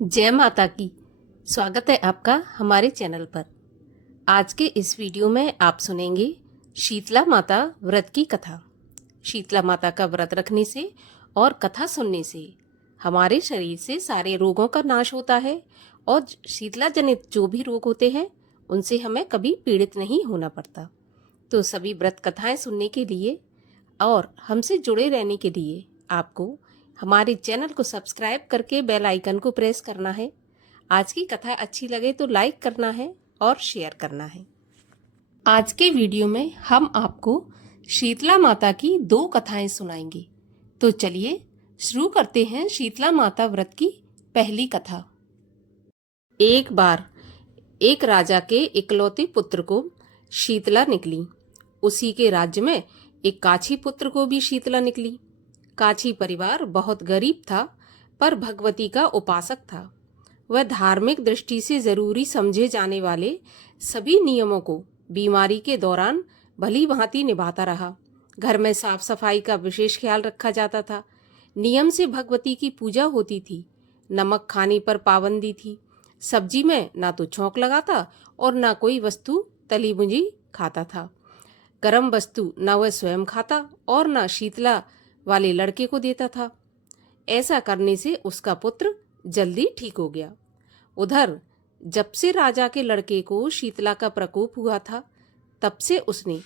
जय माता की। स्वागत है आपका हमारे चैनल पर। आज के इस वीडियो में आप सुनेंगे शीतला माता व्रत की कथा। शीतला माता का व्रत रखने से और कथा सुनने से हमारे शरीर से सारे रोगों का नाश होता है और शीतला जनित जो भी रोग होते हैं उनसे हमें कभी पीड़ित नहीं होना पड़ता। तो सभी व्रत कथाएं सुनने के लिए और हमसे जुड़े रहने के लिए आपको हमारे चैनल को सब्सक्राइब करके बेल आइकन को प्रेस करना है। आज की कथा अच्छी लगे तो लाइक करना है और शेयर करना है। आज के वीडियो में हम आपको शीतला माता की 2 कथाएं सुनाएंगे। तो चलिए शुरू करते हैं शीतला माता व्रत की पहली कथा। एक बार एक राजा के इकलौते पुत्र को शीतला निकली। उसी के राज्य में एक काछी पुत्र को भी शीतला निकली। काछी परिवार बहुत गरीब था पर भगवती का उपासक था। वह धार्मिक दृष्टि से जरूरी समझे जाने वाले सभी नियमों को बीमारी के दौरान भली भांति निभाता रहा। घर में साफ सफाई का विशेष ख्याल रखा जाता था। नियम से भगवती की पूजा होती थी। नमक खाने पर पाबंदी थी। सब्जी में ना तो छौंक लगाता और ना कोई वस्तु तली भुनी खाता था। गरम वस्तु न वह स्वयं खाता और न शीतला वाले लड़के को देता था। ऐसा करने से उसका पुत्र जल्दी ठीक हो गया। उधर जब से राजा के लड़के को शीतला का प्रकोप हुआ था तब से उसने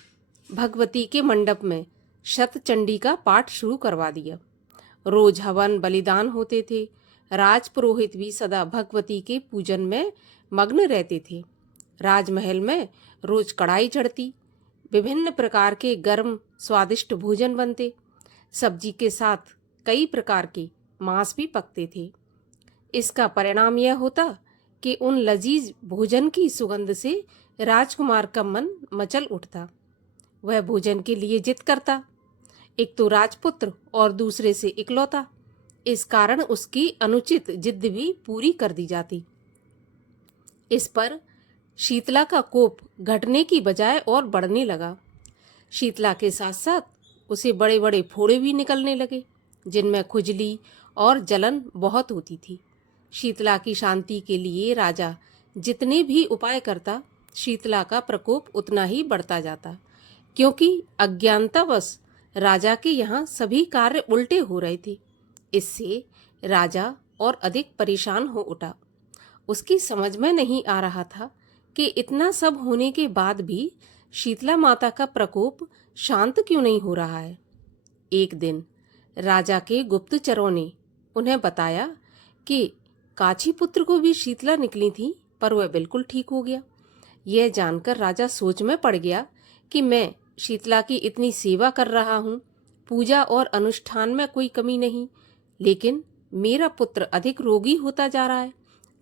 भगवती के मंडप में शतचंडी का पाठ शुरू करवा दिया। रोज हवन बलिदान होते थे। राजपुरोहित भी सदा भगवती के पूजन में मग्न रहते थे। राजमहल में रोज कढ़ाई चढ़ती। विभिन्न प्रकार के गर्म स्वादिष्ट भोजन बनते। सब्जी के साथ कई प्रकार के मांस भी पकते थे। इसका परिणाम यह होता कि उन लजीज भोजन की सुगंध से राजकुमार का मन मचल उठता। वह भोजन के लिए जिद करता। एक तो राजपुत्र और दूसरे से इकलौता। इस कारण उसकी अनुचित जिद भी पूरी कर दी जाती। इस पर शीतला का कोप घटने की बजाय और बढ़ने लगा। शीतला के साथ साथ उसे बड़े बड़े फोड़े भी निकलने लगे जिनमें खुजली और जलन बहुत होती थी। शीतला की शांति के लिए राजा जितने भी उपाय करता शीतला का प्रकोप उतना ही बढ़ता जाता, क्योंकि अज्ञानतावश राजा के यहाँ सभी कार्य उल्टे हो रहे थे। इससे राजा और अधिक परेशान हो उठा। उसकी समझ में नहीं आ रहा था कि इतना सब होने के बाद भी शीतला माता का प्रकोप शांत क्यों नहीं हो रहा है। एक दिन राजा के गुप्तचरों ने उन्हें बताया कि काछी पुत्र को भी शीतला निकली थी पर वह बिल्कुल ठीक हो गया। यह जानकर राजा सोच में पड़ गया कि मैं शीतला की इतनी सेवा कर रहा हूँ, पूजा और अनुष्ठान में कोई कमी नहीं, लेकिन मेरा पुत्र अधिक रोगी होता जा रहा है,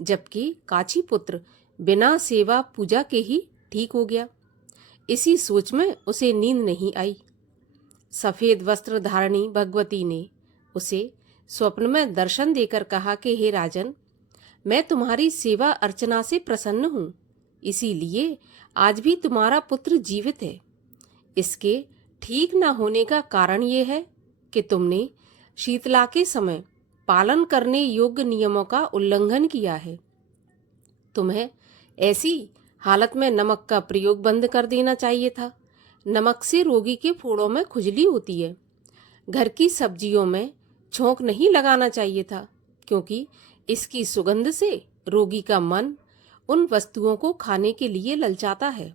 जबकि काछी पुत्र बिना सेवा पूजा के ही ठीक हो गया। इसी सोच में उसे नींद नहीं आई। सफेद वस्त्र धारणी भगवती ने उसे स्वप्न में दर्शन देकर कहा कि हे राजन, मैं तुम्हारी सेवा अर्चना से प्रसन्न हूँ, इसीलिए आज भी तुम्हारा पुत्र जीवित है। इसके ठीक न होने का कारण ये है कि तुमने शीतला के समय पालन करने योग्य नियमों का उल्लंघन किया है। तुम्हें ऐसी हालत में नमक का प्रयोग बंद कर देना चाहिए था। नमक से रोगी के फोड़ों में खुजली होती है। घर की सब्जियों में छौंक नहीं लगाना चाहिए था, क्योंकि इसकी सुगंध से रोगी का मन उन वस्तुओं को खाने के लिए ललचाता है।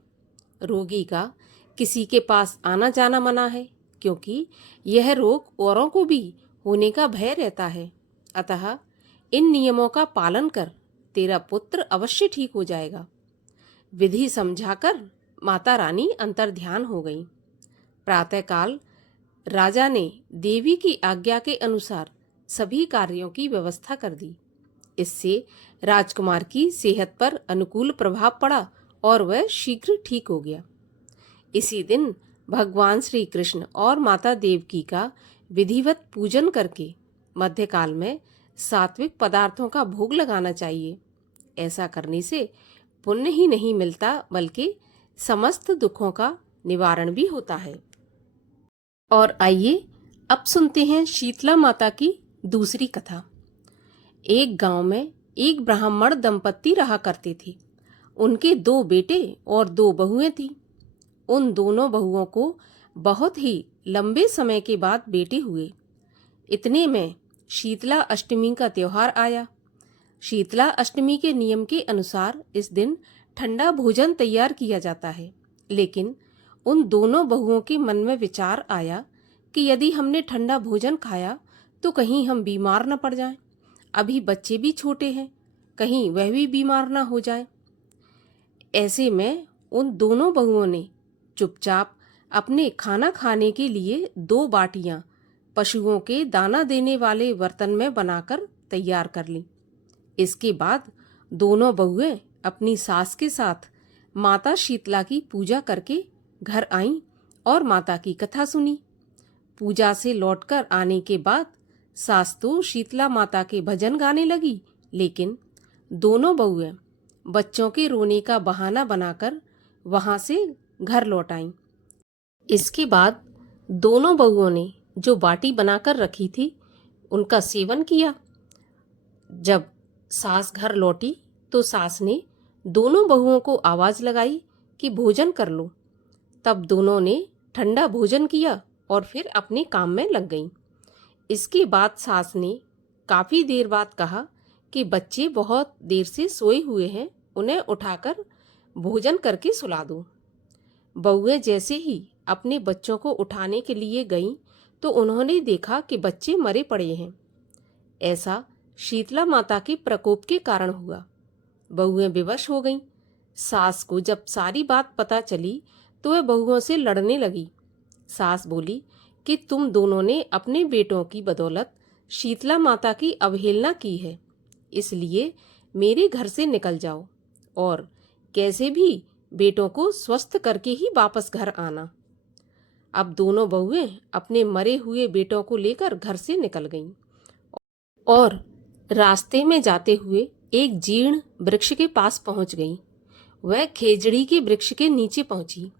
रोगी का किसी के पास आना जाना मना है, क्योंकि यह रोग औरों को भी होने का भय रहता है। अतः इन नियमों का पालन कर तेरा पुत्र अवश्य ठीक हो जाएगा। विधि समझाकर माता रानी अंतर्ध्यान हो गई। प्रातःकाल राजा ने देवी की आज्ञा के अनुसार सभी कार्यों की व्यवस्था कर दी। इससे राजकुमार की सेहत पर अनुकूल प्रभाव पड़ा और वह शीघ्र ठीक हो गया। इसी दिन भगवान श्री कृष्ण और माता देवकी का विधिवत पूजन करके मध्यकाल में सात्विक पदार्थों का भोग लगाना चाहिए। ऐसा करने से पुण्य ही नहीं मिलता बल्कि समस्त दुखों का निवारण भी होता है। और आइए अब सुनते हैं शीतला माता की दूसरी कथा। एक गांव में एक ब्राह्मण दंपत्ति रहा करते थे। उनके 2 बेटे और 2 बहुएं थीं। उन दोनों बहुओं को बहुत ही लंबे समय के बाद बेटे हुए। इतने में शीतला अष्टमी का त्योहार आया। शीतला अष्टमी के नियम के अनुसार इस दिन ठंडा भोजन तैयार किया जाता है, लेकिन उन दोनों बहुओं के मन में विचार आया कि यदि हमने ठंडा भोजन खाया तो कहीं हम बीमार न पड़ जाएं। अभी बच्चे भी छोटे हैं, कहीं वह भी बीमार ना हो जाए। ऐसे में उन दोनों बहुओं ने चुपचाप अपने खाना खाने के लिए 2 बाटियां पशुओं के दाना देने वाले बर्तन में बनाकर तैयार कर लीं। इसके बाद दोनों बहुएं अपनी सास के साथ माता शीतला की पूजा करके घर आईं और माता की कथा सुनी। पूजा से लौटकर आने के बाद सास तो शीतला माता के भजन गाने लगी, लेकिन दोनों बहुएं बच्चों के रोने का बहाना बनाकर वहां से घर लौट आईं। इसके बाद दोनों बहुओं ने जो बाटी बनाकर रखी थी उनका सेवन किया। जब सास घर लौटी तो सास ने दोनों बहुओं को आवाज लगाई कि भोजन कर लो। तब दोनों ने ठंडा भोजन किया और फिर अपने काम में लग गईं। इसके बाद सास ने काफी देर बाद कहा कि बच्चे बहुत देर से सोए हुए हैं, उन्हें उठाकर भोजन करके सुला दो। बहुएं जैसे ही अपने बच्चों को उठाने के लिए गईं तो उन्होंने देखा कि बच्चे मरे पड़े हैं। ऐसा शीतला माता के प्रकोप के कारण हुआ। बहुएं बेवश हो गईं। सास को जब सारी बात पता चली तो वह बहुओं से लड़ने लगी। सास बोली कि तुम दोनों ने अपने बेटों की बदौलत शीतला माता की अवहेलना की है, इसलिए मेरे घर से निकल जाओ और कैसे भी बेटों को स्वस्थ करके ही वापस घर आना। अब दोनों बहुएं अपने मरे हुए बेटों को लेकर घर से निकल गईं और रास्ते में जाते हुए एक जीर्ण वृक्ष के पास पहुंच गईं। वह खेजड़ी के वृक्ष के नीचे पहुंची।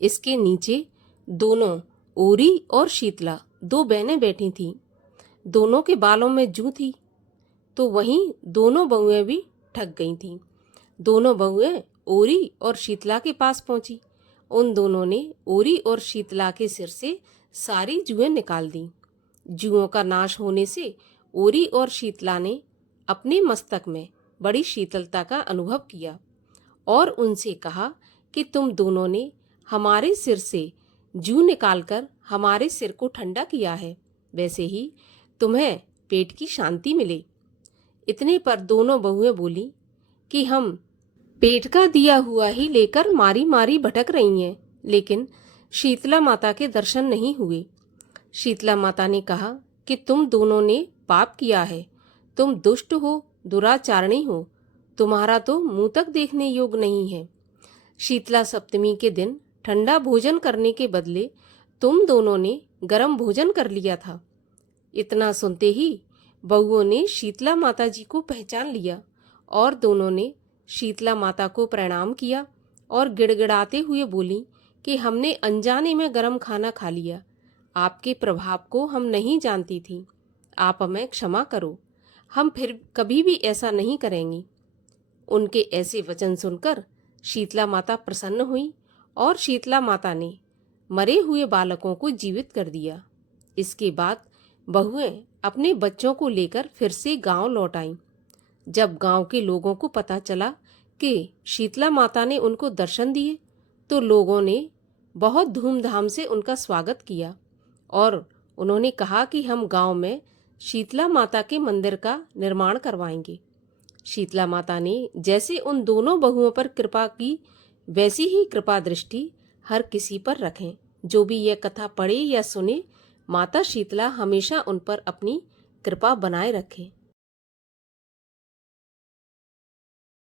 इसके नीचे दोनों ओरी और शीतला 2 बहनें बैठी थीं। दोनों के बालों में जूं थी, तो वहीं दोनों बहुएं भी ठग गई थीं। दोनों बहुएं ओरी और शीतला के पास पहुंची। उन दोनों ने ओरी और शीतला के सिर से सारी जुएं निकाल दी। जुओं का नाश होने से ओरी और शीतला ने अपने मस्तक में बड़ी शीतलता का अनुभव किया और उनसे कहा कि तुम दोनों ने हमारे सिर से जूं निकालकर हमारे सिर को ठंडा किया है, वैसे ही तुम्हें पेट की शांति मिले। इतने पर दोनों बहुएं बोली कि हम पेट का दिया हुआ ही लेकर मारी मारी भटक रही हैं, लेकिन शीतला माता के दर्शन नहीं हुए। शीतला माता ने कहा कि तुम दोनों ने पाप किया है, तुम दुष्ट हो, दुराचारणी हो, तुम्हारा तो मुंह तक देखने योग्य नहीं है। शीतला सप्तमी के दिन ठंडा भोजन करने के बदले तुम दोनों ने गर्म भोजन कर लिया था। इतना सुनते ही बहुओं ने शीतला माता जी को पहचान लिया और दोनों ने शीतला माता को प्रणाम किया और गिड़गिड़ाते हुए बोली कि हमने अनजाने में गर्म खाना खा लिया। आपके प्रभाव को हम नहीं जानती थी, आप हमें क्षमा करो, हम फिर कभी भी ऐसा नहीं करेंगी। उनके ऐसे वचन सुनकर शीतला माता प्रसन्न हुई और शीतला माता ने मरे हुए बालकों को जीवित कर दिया। इसके बाद बहुएं अपने बच्चों को लेकर फिर से गांव लौट आईं। जब गांव के लोगों को पता चला कि शीतला माता ने उनको दर्शन दिए तो लोगों ने बहुत धूमधाम से उनका स्वागत किया और उन्होंने कहा कि हम गांव में शीतला माता के मंदिर का निर्माण करवाएंगे। शीतला माता ने जैसे उन दोनों बहुओं पर कृपा की, वैसी ही कृपा दृष्टि हर किसी पर रखें। जो भी यह कथा पढ़े या सुने, माता शीतला हमेशा उन पर अपनी कृपा बनाए रखें।